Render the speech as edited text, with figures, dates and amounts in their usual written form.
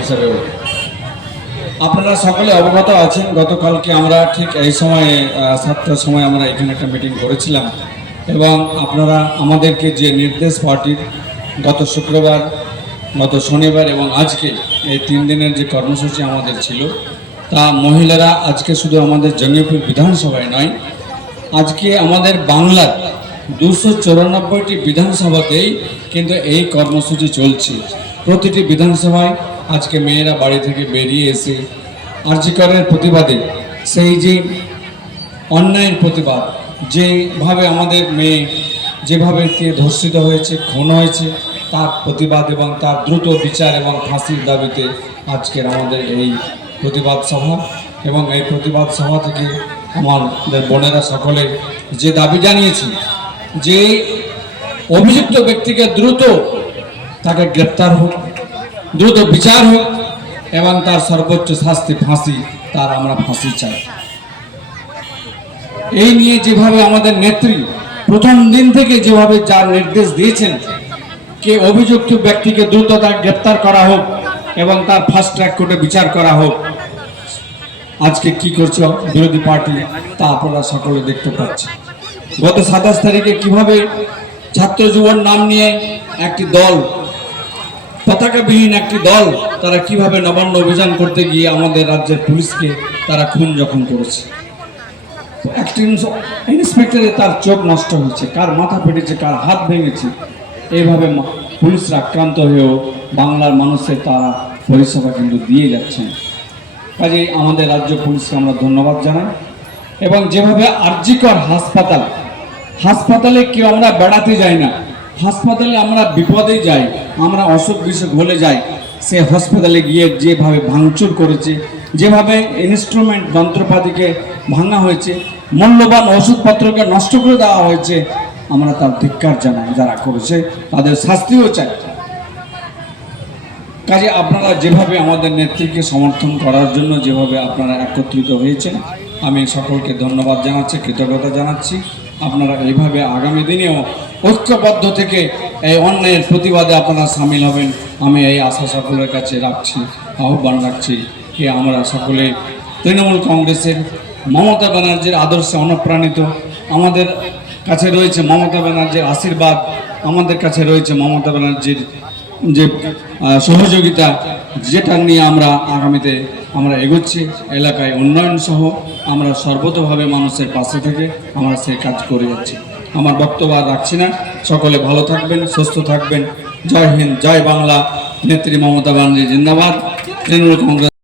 হিসেবেও। আপনারা সকলে অবগত আছেন, গতকালকে আমরা ঠিক এই সময়ে 7টার সময় আমরা এখানে একটা মিটিং করেছিলাম এবং আপনারা আমাদেরকে যে নির্দেশ পার্টির গত শুক্রবার, গত শনিবার এবং আজকে এই 3 দিনের যে কর্মসূচি আমাদের ছিল, তা মহিলারা আজকে শুধু আমাদের জঙ্গিপুর বিধানসভায় নয়, আজকে আমাদের বাংলার 294টি বিধানসভাতেই কিন্তু এই কর্মসূচি চলছে। প্রতিটি বিধানসভায় আজকে মেয়েরা বাড়ি থেকে বেরিয়ে এসে আরজি করের প্রতিবাদে, সেই যে অন্যায়ের প্রতিবাদ, যেভাবে আমাদের মেয়ে যেভাবে ধর্ষিত হয়েছে, খুন হয়েছে, তার প্রতিবাদ এবং তার দ্রুত বিচার এবং ফাঁসির দাবিতে আজকের আমাদের এই প্রতিবাদ সভা। এবং এই প্রতিবাদ সভা থেকে আমাদের বোনেরা সকলে যে দাবি জানিয়েছে যে অভিযুক্ত ব্যক্তিকে দ্রুত তাকে গ্রেপ্তার হোক, দ্রুত বিচার হোক এবং তার সর্বোচ্চ শাস্তি ফাঁসি, তার আমরা ফাঁসি চাই। এই নিয়ে যেভাবে আমাদের নেত্রী প্রথম দিন থেকে যেভাবে যার নির্দেশ দিয়েছেন যে অভিযুক্ত ব্যক্তিকে দ্রুত তার গ্রেপ্তার করা হোক এবং তার ফাস্ট ট্র্যাক কোর্টে বিচার করা হোক, আজকে কি করছে বিরোধী পার্টি তা আপনারা সকলে দেখতে পাচ্ছেন। গত 27 তারিখে কিভাবে ছাত্র যুবর নাম নিয়ে একটি দল, পতাকাবিহীন একটি দল, তারা কিভাবে নবান্ন অভিযান করতে গিয়ে আমাদের রাজ্যের পুলিশকে তারা খুন জখম করেছে। একটি ইন্সপেক্টরে তার চোখ নষ্ট হয়েছে, কার মাথা ফেটেছে, কার হাত ভেঙেছে। এইভাবে পুলিশরা আক্রান্ত হয়েও বাংলার মানুষের তারা পরিষেবা কিন্তু দিয়ে যাচ্ছেন। কাজেই আমাদের রাজ্য পুলিশকে আমরা ধন্যবাদ জানাই। এবং যেভাবে আরজি কর হাসপাতালে কেউ আমরা বেড়াতে যাই না, হাসপাতালে আমরা বিপদে যাই, আমরা অসুখ বিসুখ হলে যাই, সে হাসপাতালে গিয়ে যেভাবে ভাঙচুর করেছে, যেভাবে ইনস্ট্রুমেন্ট যন্ত্রপাতিকে ভাঙা হয়েছে, মূল্যবান ওষুধপত্রকে নষ্ট করে দেওয়া হয়েছে, আমরা তার ধিক্কার জানাই। যারা করেছে তাদের শাস্তিও চাই। কাজে আপনারা যেভাবে আমাদের নেত্রীকে সমর্থন করার জন্য যেভাবে আপনারা একত্রিত হয়েছেন, আমি সকলকে ধন্যবাদ জানাচ্ছি, কৃতজ্ঞতা জানাচ্ছি। আপনারা এইভাবে আগামী দিনেও ঐক্যবদ্ধ থেকে এই অন্যায়ের প্রতিবাদে আপনারা সামিল হবেন, আমি এই আশা সকলের কাছে রাখছি, আহ্বান রাখছি। যে আমরা সকলে তৃণমূল কংগ্রেসের মমতা ব্যানার্জির আদর্শে অনুপ্রাণিত, আমাদের কাছে রয়েছে মমতা ব্যানার্জির আশীর্বাদ, আমাদের কাছে রয়েছে মমতা ব্যানার্জির যে সহযোগিতা, যেটা নিয়ে আমরা আগামীতে আমরা এগোচ্ছি। এলাকায় উন্নয়ন সহ আমরা সর্বতভাবে মানুষের পাশে থেকে আমরা সেই কাজ করে যাচ্ছি। আমার বক্তব্য আর রাখছি না, সকলে ভালো থাকবেন, সুস্থ থাকবেন। জয় হিন্দ, জয় বাংলা। নেত্রী মমতা ব্যানার্জি জিন্দাবাদ। তৃণমূল কংগ্রেস।